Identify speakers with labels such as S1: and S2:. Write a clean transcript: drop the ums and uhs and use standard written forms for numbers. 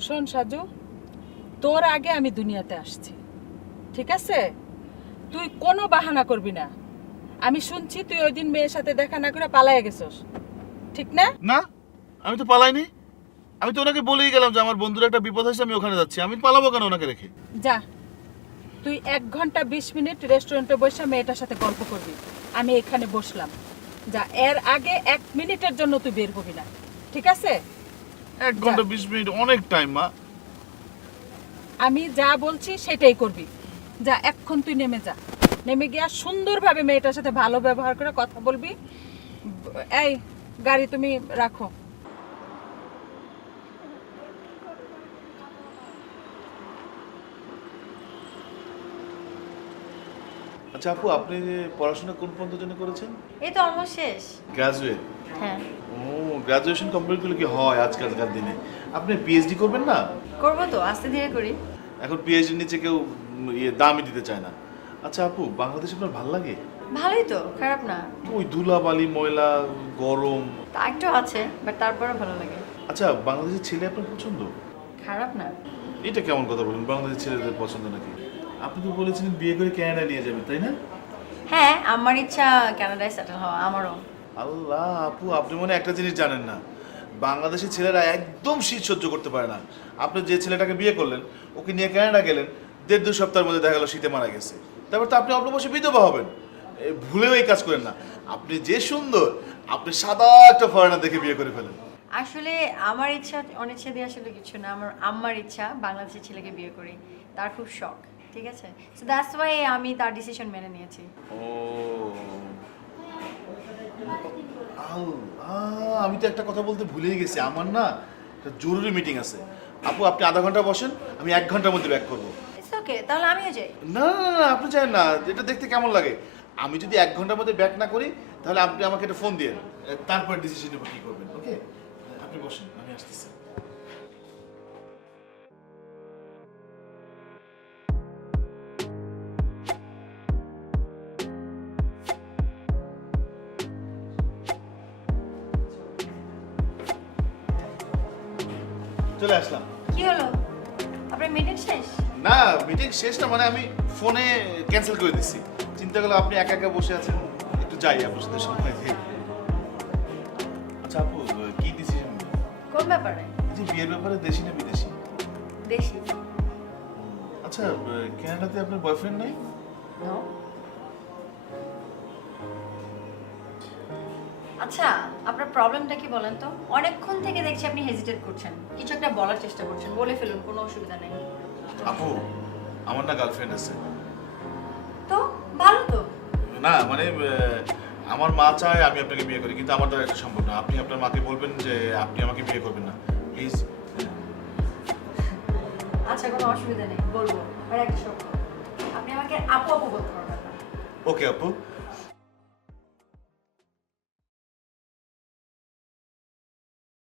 S1: শোন সাজু, তোর আগে আমি দুনিয়াতে আসছি, ঠিক আছে? তুই কোনো বাহানা করবি না। আমি শুনছি তুই ওই দিন মেয়ের সাথে দেখা না করে পালাইয়া গেছস, ঠিক না?
S2: না, আমি তো পালাইনি। আমি তো ওনাকে বলেই গেলাম যে আমার বন্ধুর একটা বিপদ হয়েছে, আমি ওখানে যাচ্ছি। আমি পালাবো কেন ওনাকে রেখে?
S1: যা, তুই 1 ঘন্টা 20 মিনিট রেস্টুরেন্টে বসে মেয়েটার সাথে গল্প করবি। আমি এখানে বসলাম। যা, এর আগে 1 মিনিটের জন্য তুই বের হবি না, ঠিক আছে?
S2: 1 ঘন্টা 20 মিনিট অনেক টাইম মা।
S1: আমি যা বলছি সেটাই করবি। যা, এখন তুই নেমে যা। নেমে গিয়া সুন্দরভাবে মেয়েটার সাথে ভালো ব্যবহার করে কথা বলবি। এই গাড়ি তুমি রাখো।
S2: আচ্ছা আপু, আপনি যে পড়াশোনা কোন পর্যন্ত জন্য করেছেন?
S3: এই তো অলমোস্ট শেষ।
S2: গ্রাজুয়েট?
S3: হ্যাঁ,
S2: ও, গ্রাজুয়েশন কমপ্লিট করলে কি হয় আজকালকার দিনে? আপনি পিএইচডি করবেন না?
S3: করবো তো, আস্তে ধীরে করি।
S2: এখন পিএইচডির নিচে কেউ দামই দিতে চায় না। আচ্ছা আপু, বাংলাদেশ আপনার ভালো লাগে?
S3: ভালোই তো, খারাপ না।
S2: ওই ধুলাবালি, ময়লা, গরম।
S3: তা একটু আছে, বাট তারপরে ভালো লাগে।
S2: আচ্ছা, বাংলাদেশের ছেলে আপনার পছন্দ?
S3: খারাপ না।
S2: এটা কেমন কথা বলেন, বাংলাদেশের ছেলেদের পছন্দ নাকি? আপনি তো বলেছিলেন বিয়ে করে কানাডা নিয়ে যাবেন, তাই না?
S3: হ্যাঁ, আমার ইচ্ছা কানাডায় সেটেল হওয়া, আমারও।
S2: আল্লাহ আপু, আপনি মনে হয় একটা জিনিস জানেন না। বাংলাদেশের ছেলেরা একদম শীত সহ্য করতে পারে না। আপনি যে ছেলেটাকে বিয়ে করলেন, ওকে নিয়ে কানাডা গেলেন, 1.5-2 সপ্তাহের মধ্যে দেখা গেল শীতে মারা গেছে। তারপর তো আপনি অল্প বয়সে বিধবা হবেন। ভুলেও এই কাজ করেন না। আপনি যে সুন্দর, আপনি সাদা একটা ফরেনার দেখে বিয়ে করে ফেলেন।
S3: আসলে আমার ইচ্ছা অনিচ্ছা দিয়ে আসলে কিছু না, আমার আম্মার ইচ্ছা বাংলাদেশের ছেলেকে বিয়ে করি। তার খুব শখ, ঠিক আছে? সো দ্যাটস ওয়াই আমি তার ডিসিশন মেনে নিয়েছি।
S2: ও আল্লাহ, আমি তো একটা কথা বলতে ভুলেই গেছি। আমার না একটা জরুরি মিটিং আছে। আপু, আপনি আধা ঘন্টা বসেন, আমি 1 ঘন্টার মধ্যে ব্যাক করবো।
S3: ইটস ওকে, তাহলে আমিও যাই।
S2: না না না, আপনি চান না। এটা দেখতে কেমন লাগে? আমি যদি 1 ঘন্টার মধ্যে ব্যাক না করি, তাহলে আপনি আমাকে একটা ফোন দিয়ে তারপর ডিসিশন নেবো কি করবেন। ওকে, আপনি বসেন, আমি আসতেছি। চলে আসলাম।
S3: কি হলো, আপনার মিটিং শেষ?
S2: না, মিটিং শেষ না, মানে আমি ফোনে ক্যান্সেল করে দিচ্ছি। চিন্তা করলাম আপনি একা একা বসে আছেন, একটু যাই আপনার সাথে সময় দিই। আচ্ছা আপু, কি ডিসিশন?
S3: কোন ব্যাপারে?
S2: যে বিয়ের ব্যাপারে, দেশি না বিদেশি?
S3: দেশি।
S2: আচ্ছা, কানাডাতে আপনার বয়ফ্রেন্ড নাই?
S3: No? আচ্ছা, আপনার প্রবলেমটা কি বলেন তো? অনেকক্ষণ থেকে দেখছি আপনি হেজিটেট করছেন, কিছু একটা বলার চেষ্টা করছেন। বলে ফেলুন, কোনো অসুবিধা নেই।
S2: আপু, আমার না গার্লফ্রেন্ড আছে।
S3: তো ভালো তো।
S2: না মানে, আমার মা চায় আমি আপনাকে বিয়ে করি, কিন্তু আমার দ্বারা এটা সম্ভব না। আপনি আপনার মাকে বলবেন যে আপনি আমাকে বিয়ে করবেন না, প্লিজ।
S3: আচ্ছা, কোনো অসুবিধা নেই, বলবো। আর একটা শর্ত, আপনি আমাকে আপু আপু বলতে পারবেন না।
S2: ওকে আপু,